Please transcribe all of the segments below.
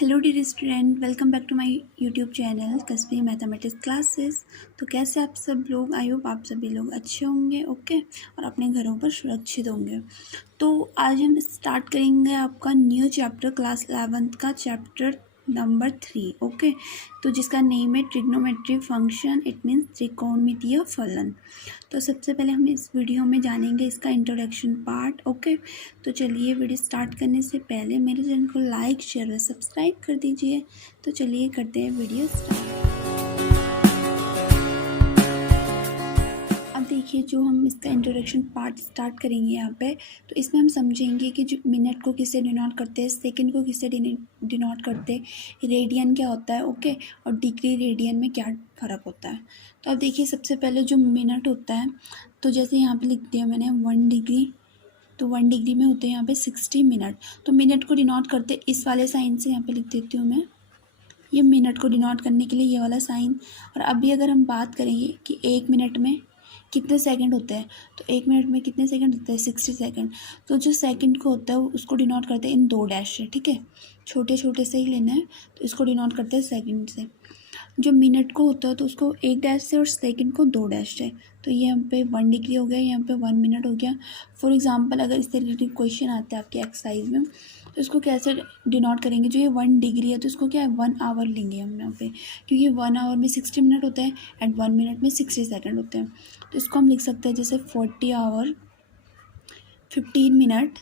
Hello dear student, welcome back to my YouTube channel कस्बी mathematics classes. तो कैसे आप सब लोग? आई होप आप सभी लोग अच्छे होंगे, ओके, और अपने घरों पर सुरक्षित होंगे। तो आज हम स्टार्ट करेंगे आपका न्यू चैप्टर क्लास 11th का चैप्टर नंबर 3, ओके। तो जिसका नेम है ट्रिग्नोमेट्री फंक्शन, इट मीन्स त्रिकोणमितीय फलन। तो सबसे पहले हम इस वीडियो में जानेंगे इसका इंट्रोडक्शन पार्ट, ओके। तो चलिए वीडियो स्टार्ट करने से पहले मेरे चैनल को लाइक शेयर और सब्सक्राइब कर दीजिए। तो चलिए करते हैं वीडियो स्टार्ट। अब देखिए, जो हम इसका इंट्रोडक्शन पार्ट स्टार्ट करेंगे यहाँ पे, तो इसमें हम समझेंगे कि जो मिनट को किससे डिनोट करते हैं, सेकंड को किससे डिनोट करते हैं, रेडियन क्या होता है, ओके, और डिग्री रेडियन में क्या फ़र्क होता है। तो अब देखिए, सबसे पहले जो मिनट होता है, तो जैसे यहाँ पे लिख दिया मैंने 1 डिग्री, तो 1 डिग्री में होते हैं यहाँ पे 60 मिनट। तो मिनट को डिनोट करते इस वाले साइन से, यहाँ पे लिख देती हूँ मैं, ये मिनट को डिनोट करने के लिए ये वाला साइन। और अभी अगर हम बात करेंगे कि 1 मिनट में कितने सेकंड होते हैं, तो 1 मिनट में कितने सेकंड होते हैं, 60 सेकंड। तो जो सेकंड को होता है उसको डिनोट करते हैं इन 2 डैश से, ठीक है, छोटे छोटे से ही लेना है। तो इसको डिनोट करते हैं सेकंड से। जो मिनट को होता है तो उसको 1 डैश से और सेकंड को 2 डैश से। तो ये यहाँ पे 1 डिग्री हो गया, यहाँ पे 1 मिनट हो गया। फॉर एग्जांपल अगर इस तरीके के क्वेश्चन आते हैं आपके एक्सरसाइज में, तो इसको कैसे डिनोट करेंगे? जो ये 1 डिग्री है तो इसको क्या है, 1 आवर लेंगे हम यहाँ पे, क्योंकि 1 आवर में 60 मिनट होता है एंड 1 मिनट में 60 सेकेंड होते हैं। तो इसको हम लिख सकते हैं जैसे 40 आवर 15 मिनट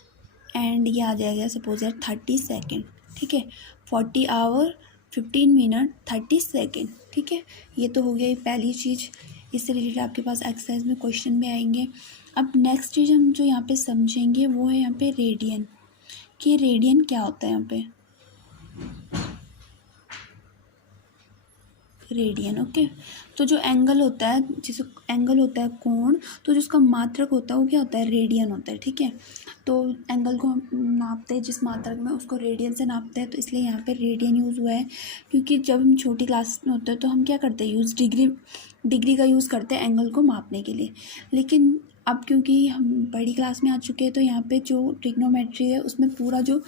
एंड ये आ जाएगा सपोज यार 30 सेकेंड, ठीक है। 40 आवर 15 मिनट 30 सेकेंड, ठीक है। ये तो हो गया पहली चीज़। इससे रिलेटेड आपके पास एक्सरसाइज में क्वेश्चन भी आएंगे। अब नेक्स्ट चीज़ हम जो यहाँ पे समझेंगे वो है यहाँ पे रेडियन, कि रेडियन क्या होता है यहाँ पे, रेडियन, ओके। तो जो एंगल होता है, जिसे एंगल होता है कोण, तो जो उसका मात्रक होता है वो क्या होता है, रेडियन होता है, ठीक है। तो एंगल को हम नापते हैं जिस मात्रक में, उसको रेडियन से नापते हैं। तो इसलिए यहाँ पे रेडियन यूज़ हुआ है, क्योंकि जब हम छोटी क्लास में होते हैं तो हम क्या करते हैं, डिग्री का यूज़ करते हैं एंगल को मापने के लिए। लेकिन अब क्योंकि हम बड़ी क्लास में आ चुके हैं, तो यहाँ पे जो ट्रिग्नोमेट्री है उसमें पूरा जो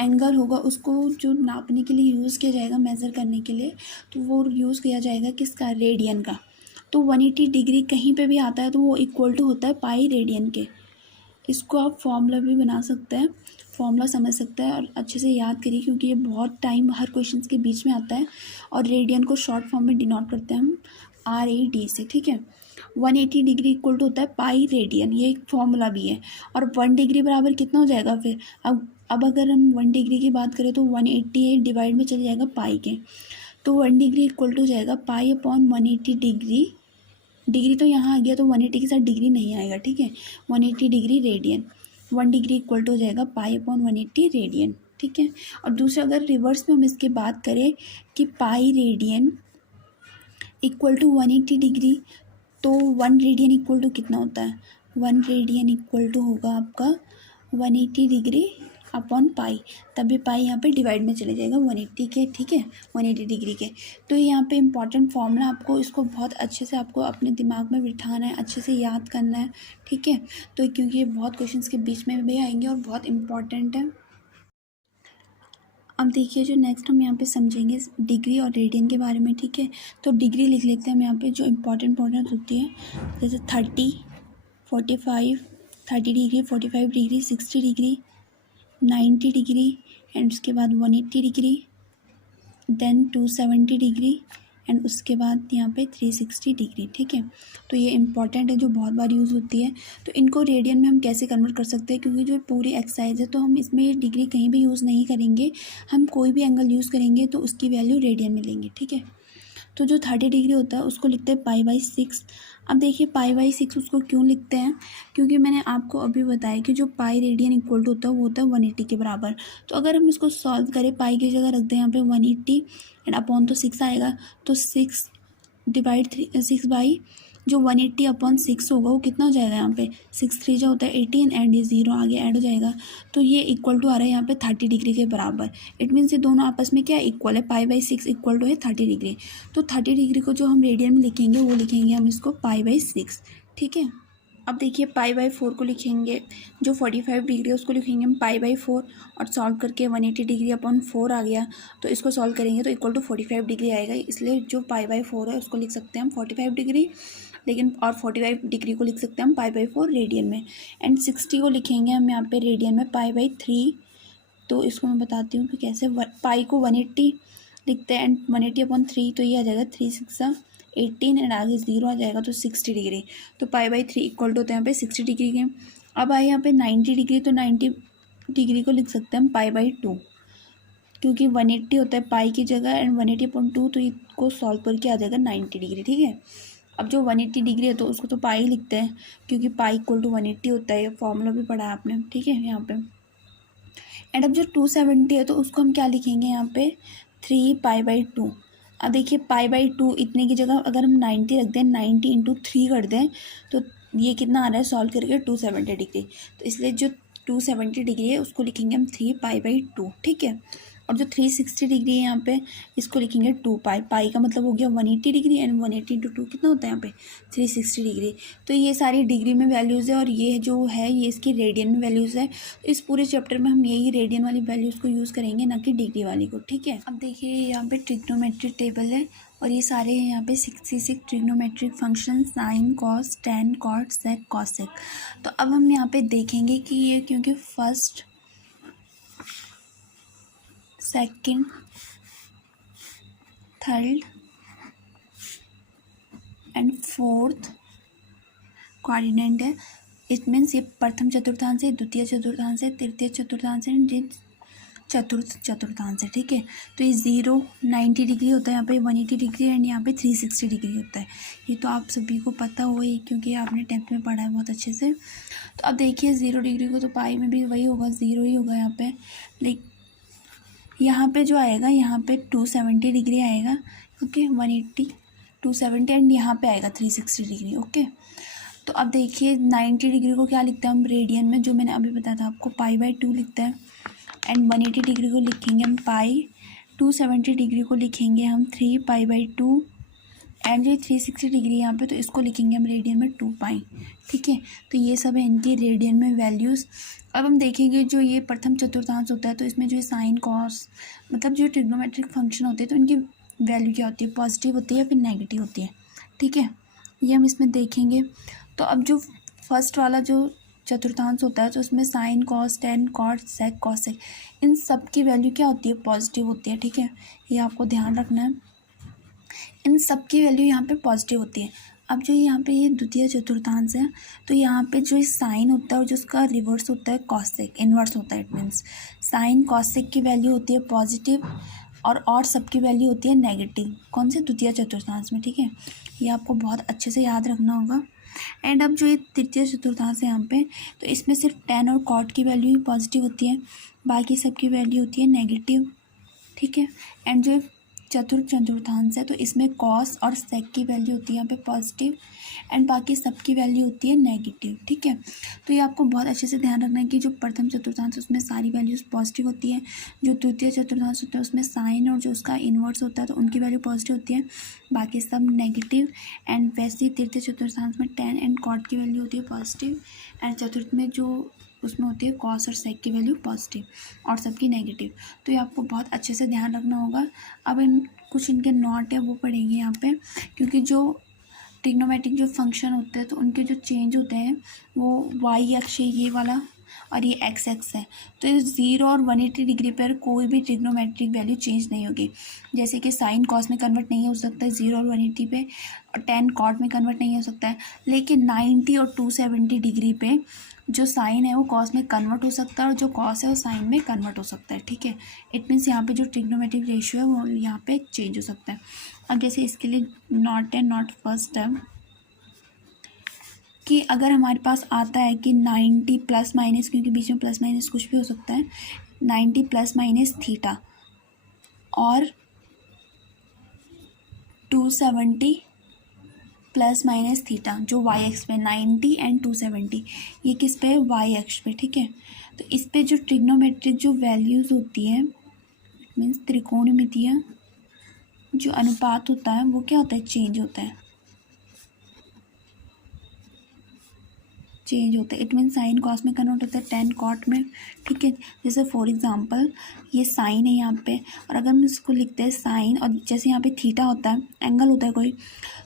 एंगल होगा उसको जो नापने के लिए यूज़ किया जाएगा, मेज़र करने के लिए, तो वो यूज़ किया जाएगा किसका, रेडियन का। तो 180 डिग्री कहीं पे भी आता है तो वो इक्वल टू होता है पाई रेडियन के। इसको आप फॉर्मूला भी बना सकते हैं, फॉर्मूला समझ सकते हैं और अच्छे से याद करिए, क्योंकि ये बहुत टाइम हर क्वेश्चन के बीच में आता है। और रेडियन को शॉर्ट फॉर्म में डिनोट करते हैं हम RAD से, ठीक है। 180 डिग्री इक्वल टू होता है पाई रेडियन, ये एक फॉर्मूला भी है। और 1 डिग्री बराबर कितना हो जाएगा फिर, अब अगर हम 1 डिग्री की बात करें तो 180 डिवाइड में चले जाएगा पाई के। तो 1 डिग्री इक्वल टू हो जाएगा पाई अपॉन 180 डिग्री। डिग्री तो यहाँ आ गया तो 180 के साथ डिग्री नहीं आएगा, ठीक है। 180 degree radian, 1 degree equal to हो जाएगा पाई अपॉन 180 रेडियन, ठीक है। और दूसरा अगर रिवर्स में हम इसकी बात करें कि pi radian equal to 180 degree, तो 1 रेडियन इक्वल टू कितना होता है, 1 रेडियन इक्वल टू होगा आपका 180 डिग्री अपॉन पाई। तभी पाई यहाँ पे डिवाइड में चले जाएगा 180 के, ठीक है, 180 डिग्री के। तो यहाँ पे इंपॉर्टेंट फॉर्मूला आपको, इसको बहुत अच्छे से आपको अपने दिमाग में बिठाना है, अच्छे से याद करना है, ठीक है। तो क्योंकि ये बहुत क्वेश्चंस के बीच में भी आएंगे और बहुत इंपॉर्टेंट है। अब देखिए, जो नेक्स्ट हम यहाँ पे समझेंगे डिग्री और रेडियन के बारे में, ठीक है। तो डिग्री लिख लेते हैं हम यहाँ पे, जो इम्पोर्टेंट होती है, जैसे 30, 45, 30 degree, 45 degree, 60 degree, 90 degree and उसके बाद 180 डिग्री, देन 270 डिग्री एंड उसके बाद यहाँ पे 360 डिग्री, ठीक है। तो ये इंपॉर्टेंट है, जो बहुत बार यूज़ होती है। तो इनको रेडियन में हम कैसे कन्वर्ट कर सकते हैं, क्योंकि जो पूरी एक्सरसाइज है तो हम इसमें डिग्री कहीं भी यूज़ नहीं करेंगे, हम कोई भी एंगल यूज़ करेंगे तो उसकी वैल्यू रेडियन में लेंगे, ठीक है। तो जो 30 डिग्री होता है उसको लिखते हैं पाई/6। अब देखिए पाई/6 उसको क्यों लिखते हैं, क्योंकि मैंने आपको अभी बताया कि जो पाई रेडियन इक्वल टू होता है वो होता है 180 के बराबर। तो अगर हम इसको सॉल्व करें, पाई की जगह रख दें यहाँ पे 180 एंड अपॉन तो 6 आएगा, तो 6 डिवाइड 6 बाई जो 180 अपॉन 6 होगा वो कितना हो जाएगा, यहाँ पे 6 3 जो होता है 18 एंड ये 0 आगे ऐड हो जाएगा। तो ये इक्वल टू आ रहा है यहाँ पे 30 डिग्री के बराबर। इट मीन्स ये दोनों आपस में क्या इक्वल है, पाई/6 इक्वल टू है 30 डिग्री। तो 30 डिग्री को जो हम रेडियन में लिखेंगे वो लिखेंगे हम इसको पाई/6, ठीक है। अब देखिए पाई/4 को लिखेंगे, जो 45 डिग्री है उसको लिखेंगे हम पाई/4 और सॉल्व करके 180 डिग्री अपॉन 4 आ गया, तो इसको सॉल्व करेंगे तो इक्वल टू 45 डिग्री आएगा। इसलिए जो पाई/4 है उसको लिख सकते हैं हम 45 डिग्री, लेकिन और 45 डिग्री को लिख सकते हैं हम पाई/4 रेडियन में। एंड 60 को लिखेंगे हम यहाँ पे रेडियन में पाई/3। तो इसको मैं बताती हूँ कि कैसे। पाई को 180 लिखते हैं एंड 180 अपॉन 3, तो ये आ जाएगा 3 6 18 एंड आगे 0 आ जाएगा तो 60 डिग्री। तो पाई/3 इक्वल टू होता है यहाँ पे 60 डिग्री के। अब आए यहाँ पे 90 डिग्री, तो 90 डिग्री को लिख सकते हैं हम पाई/2, क्योंकि 180 होता है पाई की जगह एंड 180/2, तो इसको सॉल्व करके आ जाएगा 90 डिग्री, ठीक है। अब जो 180 डिग्री है तो उसको तो पाई लिखते हैं, क्योंकि पाई इक्वल टू 180 होता है, फॉर्मूला भी पढ़ा है आपने, ठीक है यहाँ पे। एंड अब जो 270 है तो उसको हम क्या लिखेंगे यहाँ पे 3 पाई/2। अब देखिए पाई/2 इतने की जगह अगर हम 90 रख दें, 90 इंटू 3 कर दें, तो ये कितना आ रहा है सॉल्व करके 270 डिग्री। तो इसलिए जो 270 डिग्री है उसको लिखेंगे हम 3 पाई/2, ठीक है। और जो 360 डिग्री है यहाँ पे इसको लिखेंगे 2 पाई। पाई का मतलब हो गया 180 डिग्री एंड 180 इंटू 2 कितना होता है यहाँ पे 360 डिग्री। तो ये सारी डिग्री में वैल्यूज़ है और ये जो है ये इसकी रेडियन में वैल्यूज़ है। तो इस पूरे चैप्टर में हम यही रेडियन वाली वैल्यूज़ को यूज़ करेंगे, ना कि डिग्री वाली को, ठीक है। अब देखिए यहाँ पे ट्रिग्नोमेट्रिक टेबल है और ये सारे हैं यहाँ पे 66 trigonometric function, sine, cos, tan, cot, sec, cosec. तो अब हम यहाँ पे देखेंगे कि ये क्योंकि first, second, third and fourth coordinate है। इट मीन्स ये प्रथम चतुर्थांश है, द्वितीय चतुर्थांश है, तृतीय चतुर्थांश है एंड ये चतुर्थ चतुर्थांश है, ठीक है। तो ये 0 90 डिग्री होता है, यहाँ पे 180 डिग्री एंड यहाँ पे 360 डिग्री होता है। ये तो आप सभी को पता हुआ ही, क्योंकि आपने 10th में पढ़ा है बहुत अच्छे से। तो अब देखिए 0 डिग्री को तो पाई में भी वही होगा, 0 ही होगा यहाँ पे। लेकिन यहाँ पे जो आएगा यहाँ पे 270 डिग्री आएगा, ओके। 180 270 एंड यहाँ पे आएगा 360 डिग्री, ओके। तो अब देखिए 90 डिग्री को क्या लिखते हैं हम रेडियन में, जो मैंने अभी बताया था आपको, पाई/2 लिखते हैं। एंड 180 डिग्री को लिखेंगे हम पाई, 270 डिग्री को लिखेंगे हम 3 पाई/2 एंड ये 360 डिग्री यहाँ पे, तो इसको लिखेंगे हम रेडियन में 2 पाई, ठीक है। तो ये सब है इनकी रेडियन में वैल्यूज़। अब हम देखेंगे जो ये प्रथम चतुर्थांश होता है तो इसमें जो साइन, कॉस, मतलब जो ट्रिग्नोमेट्रिक फंक्शन होते हैं तो इनकी वैल्यू क्या होती है, पॉजिटिव होती है या फिर नेगेटिव होती है, ठीक है। ये हम इसमें देखेंगे। तो अब जो फर्स्ट वाला जो चतुर्थांश होता है तो उसमें sign, cos, tan, cot, sec, cosec, इन सब की वैल्यू क्या होती है, पॉजिटिव होती है, ठीक है। ये आपको ध्यान रखना है, इन सब की वैल्यू यहाँ पे पॉजिटिव होती है। अब जो यहाँ पे ये द्वितीय चतुर्थांश है तो यहाँ पे जो साइन होता है और जो उसका रिवर्स होता है कॉसेक, इन्वर्स होता है। इट मीन्स साइन कॉसेक की वैल्यू होती है पॉजिटिव और सब की वैल्यू होती है नेगेटिव। कौन से, द्वितीय चतुर्थांश में, ठीक है। ये आपको बहुत अच्छे से याद रखना होगा। एंड अब जो ये तृतीय चतुर्थांश है यहाँ पे तो इसमें सिर्फ टेन और कॉट की वैल्यू ही पॉजिटिव होती है, बाकी सब की वैल्यू होती है नेगेटिव, ठीक है। एंड जो चतुर्थ चतुर्थांश है तो इसमें कॉस और सेक की वैल्यू होती है यहाँ पे पॉजिटिव एंड बाकी सब की वैल्यू होती है नेगेटिव, ठीक है। तो ये आपको बहुत अच्छे से ध्यान रखना है कि जो प्रथम चतुर्थांश है उसमें सारी वैल्यूज पॉजिटिव होती है, जो द्वितीय चतुर्थांश होता है उसमें साइन और जो उसका इन्वर्स होता है तो उनकी वैल्यू पॉजिटिव होती है, बाकी सब नेगेटिव। एंड वैसे ही तृतीय चतुर्थांश में टेन एंड कॉट की वैल्यू होती है पॉजिटिव एंड चतुर्थ में जो उसमें होती है कॉस और सेक की वैल्यू पॉजिटिव और सबकी नेगेटिव। तो ये आपको बहुत अच्छे से ध्यान रखना होगा। अब कुछ इनके नॉट है वो पढ़ेंगे यहाँ पे, क्योंकि जो ट्रिग्नोमेट्रिक जो फंक्शन होते हैं तो उनके जो चेंज होते हैं वो वाई अक्ष है ये वाला और ये एक्स एक्स है। तो ये 0 और 180 डिग्री पर कोई भी ट्रिग्नोमेट्रिक वैल्यू चेंज नहीं होगी। जैसे कि साइन कॉस में कन्वर्ट नहीं हो सकता है 0 और 180 पे, और टेन कॉट में कन्वर्ट नहीं हो सकता है, लेकिन 90 और 270 डिग्री पे जो साइन है वो कॉस में कन्वर्ट हो सकता है और जो कॉस है वो साइन में कन्वर्ट हो सकता है, ठीक है। इट मीन्स यहाँ पे जो ट्रिग्नोमेट्रिक रेशियो है वो यहाँ पे चेंज हो सकता है। अब जैसे इसके लिए नॉट है, नॉट फर्स्ट है कि अगर हमारे पास आता है कि 90 प्लस माइनस, क्योंकि बीच में प्लस माइनस कुछ भी हो सकता है, 90 प्लस माइनस थीटा और 270 प्लस माइनस थीटा, जो वाई एक्स पे 90 एंड 270 ये किस पे, वाई एक्स पे, ठीक है। तो इस पे जो ट्रिग्नोमेट्रिक जो वैल्यूज़ होती है मीन्स त्रिकोणमितीय जो अनुपात होता है वो क्या होता है, चेंज होता है। चेंज होता है। इट मीन साइन कॉस में कन्वर्ट होता है टेन कॉट में, ठीक है। जैसे फॉर एग्जांपल ये साइन है यहाँ पे, और अगर हम इसको लिखते हैं साइन, और जैसे यहाँ पे थीटा होता है, एंगल होता है कोई,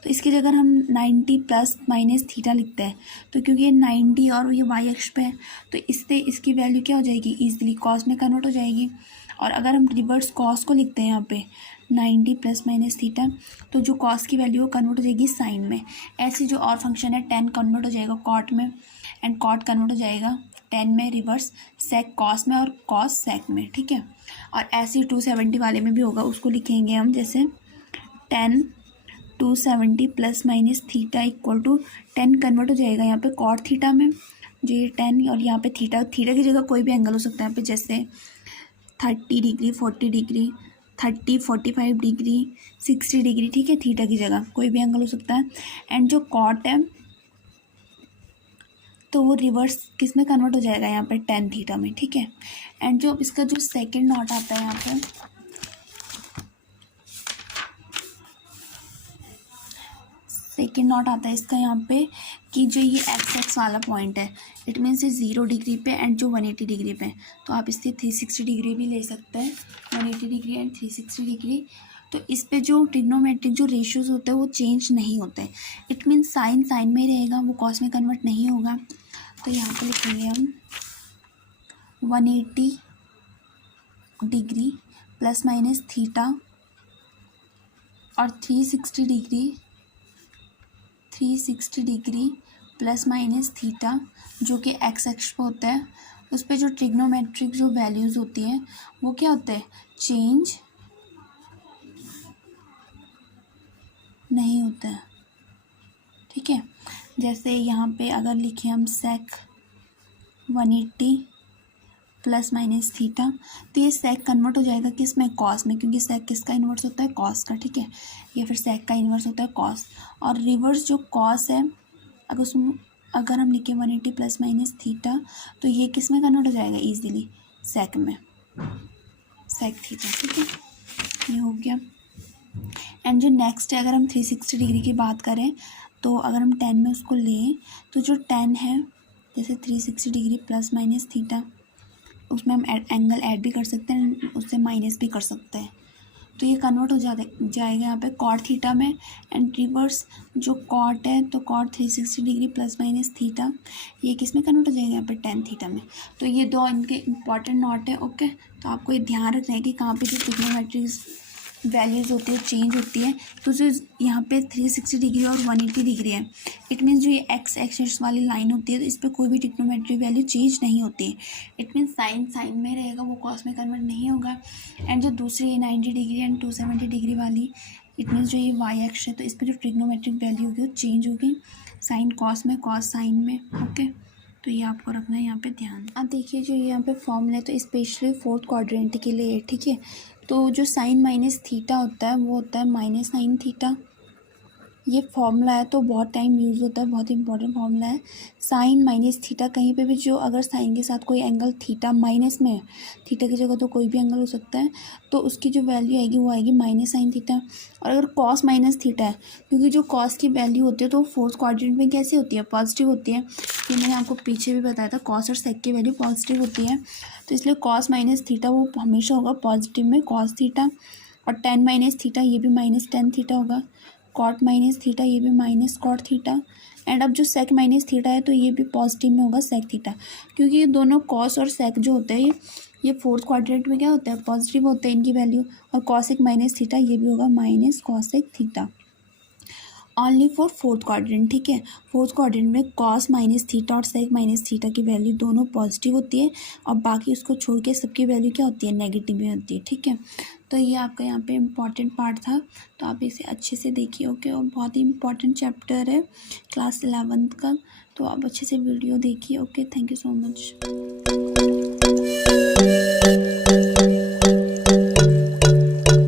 तो इसकी जगह हम 90 प्लस माइनस थीटा लिखते हैं। तो क्योंकि ये 90 और ये वाई अक्ष पे है, तो इससे इसकी वैल्यू क्या हो जाएगी, ईजिली कॉस में कन्वर्ट हो जाएगी। और अगर हम रिवर्स कॉस को लिखते हैं यहाँ पे 90 प्लस माइनस थीटा, तो जो कॉस की वैल्यू कन्वर्ट हो जाएगी साइन में। ऐसे जो और फंक्शन है, टेन कन्वर्ट हो जाएगा कॉट में, एंड कॉट कन्वर्ट हो जाएगा टेन में, रिवर्स सेक कॉस में, और कॉस सेक में, ठीक है। और ऐसे 270 वाले में भी होगा, उसको लिखेंगे हम जैसे 10 270 plus minus theta equal to 10 convert हो जाएगा यहाँ पे कॉट थीटा में, जो ये 10, और यहाँ पे थीटा की जगह कोई भी एंगल हो सकता है यहाँ पे, जैसे 30 डिग्री 40 डिग्री 30 45 डिग्री 60 डिग्री, ठीक है। थीटा की जगह कोई भी एंगल हो सकता है। एंड जो कॉट है तो वो रिवर्स किस में कन्वर्ट हो जाएगा यहाँ पे, टेन थीटा में, ठीक है। एंड जो इसका जो सेकंड नॉट आता है यहाँ पे, सेकंड नॉट आता है इसका यहाँ पे कि जो ये एक्स वाला पॉइंट है, इट मीन्स ये 0 डिग्री पे एंड जो 180 डिग्री पे, तो आप इससे 360 डिग्री भी ले सकते हैं, 180 डिग्री एंड 360 डिग्री। तो इस पे जो ट्रिग्नोमेट्रिक जो रेशियोज होते हैं वो चेंज नहीं होते। इट मीन्स साइन साइन में ही रहेगा, वो कॉस में कन्वर्ट नहीं होगा। तो यहाँ पे लिखेंगे हम 180 डिग्री प्लस माइनस थीटा और 360 डिग्री प्लस माइनस थीटा, जो कि एक्स अक्ष पे होता है। उस पर जो ट्रिग्नोमेट्रिक जो वैल्यूज़ होती हैं वो क्या होते हैं, चेंज नहीं होता है, ठीक है। जैसे यहाँ पे अगर लिखें हम सेक 180 प्लस माइनस थीटा, तो ये सेक कन्वर्ट हो जाएगा किस में, कॉस में, क्योंकि सेक किसका इन्वर्स होता है, कॉस का, ठीक है। या फिर सेक का इन्वर्स होता है कॉस। और रिवर्स जो कॉस है, अगर हम लिखें 180 प्लस माइनस थीटा, तो ये किस में कन्वर्ट हो जाएगा ईजिली, सेक में, सेक थीटा, ठीक है। ये हो गया। एंड जो नेक्स्ट है, अगर हम 360 डिग्री की बात करें, तो अगर हम 10 में उसको लें, तो जो 10 है, जैसे 360 डिग्री प्लस माइनस थीटा, उसमें हम एंगल ऐड भी कर सकते हैं, उससे माइनस भी कर सकते हैं। तो ये कन्वर्ट हो जाएगा यहाँ पे कॉट थीटा में। एंड रिवर्स जो कॉट है, तो cot 360 degree plus minus theta, ये किस में कन्वर्ट हो जाएगा यहाँ पे, टेन थीटा में। तो ये दो इनके इंपॉर्टेंट नॉट है, ओके। तो आपको ये ध्यान रखना है कि कहाँ पे जो ट्रिग्नोमेट्रिक वैल्यूज़ होती है चेंज होती है। तो जो यहाँ पे 360 डिग्री और 180 डिग्री है, इट मीन्स जो ये एक्स एक्सिस वाली लाइन होती है, तो इस पर कोई भी ट्रिग्नोमेट्रिक वैल्यू चेंज नहीं होती है। इट मीन्स साइन साइन में रहेगा, वो कॉस में कन्वर्ट नहीं होगा। एंड जो दूसरी 90 डिग्री एंड 270 डिग्री वाली, इट मीन्स जो ये वाई एक्स है, तो इस पर जो ट्रिग्नोमेट्रिक वैल्यू होगी वो चेंज होगी, साइन कॉस में, कॉस साइन में, ओके। तो ये आपको रखना है यहाँ पे ध्यान। अब देखिए जो यहाँ पे फॉर्मूला है, तो स्पेशली फोर्थ क्वाड्रेंट के लिए, ठीक है। तो जो साइन माइनस थीटा होता है वो होता है माइनस साइन थीटा। ये फॉर्मूला है तो बहुत टाइम यूज़ होता है, बहुत इंपॉर्टेंट फॉर्मूला है। साइन माइनस थीटा, कहीं पे भी जो अगर साइन के साथ कोई एंगल थीटा माइनस में है, थीटा की जगह तो कोई भी एंगल हो सकता है, तो उसकी जो वैल्यू आएगी वो आएगी माइनस साइन थीटा। और अगर कॉस माइनस थीटा है, क्योंकि जो कॉस की वैल्यू होती है तो फोर्थ क्वाड्रेंट में कैसे होती है, पॉजिटिव होती है। ये मैंने आपको पीछे भी बताया था, कॉस और सेक की वैल्यू पॉजिटिव होती है, तो इसलिए कॉस माइनस थीटा वो हमेशा होगा पॉजिटिव में, कॉस थीटा। और टेन माइनस थीटा, ये भी माइनस टेन थीटा होगा। कॉट माइनस थीटा, ये भी माइनस कॉट थीटा। एंड अब जो सेक माइनस थीटा है, तो ये भी पॉजिटिव में होगा, सेक थीटा। क्योंकि ये दोनों कॉस और सेक जो होते हैं, ये फोर्थ क्वाड्रेंट में क्या होता है, पॉजिटिव होते हैं इनकी वैल्यू। और कॉसेक माइनस थीटा, ये भी होगा minus cosec theta, only for fourth quadrant, ठीक है। फोर्थ क्वाड्रेंट में कॉस माइनस थीटा और सेक माइनस थीटा की वैल्यू दोनों पॉजिटिव होती है, और बाकी उसको छोड़ के सबकी वैल्यू क्या होती है, नेगेटिव में होती है, ठीक है। तो ये आपका यहाँ पे इम्पॉर्टेंट पार्ट था, तो आप इसे अच्छे से देखिए, ओके। और बहुत ही इम्पॉर्टेंट चैप्टर है क्लास 11th का, तो आप अच्छे से वीडियो देखिए, okay. Thank you so much.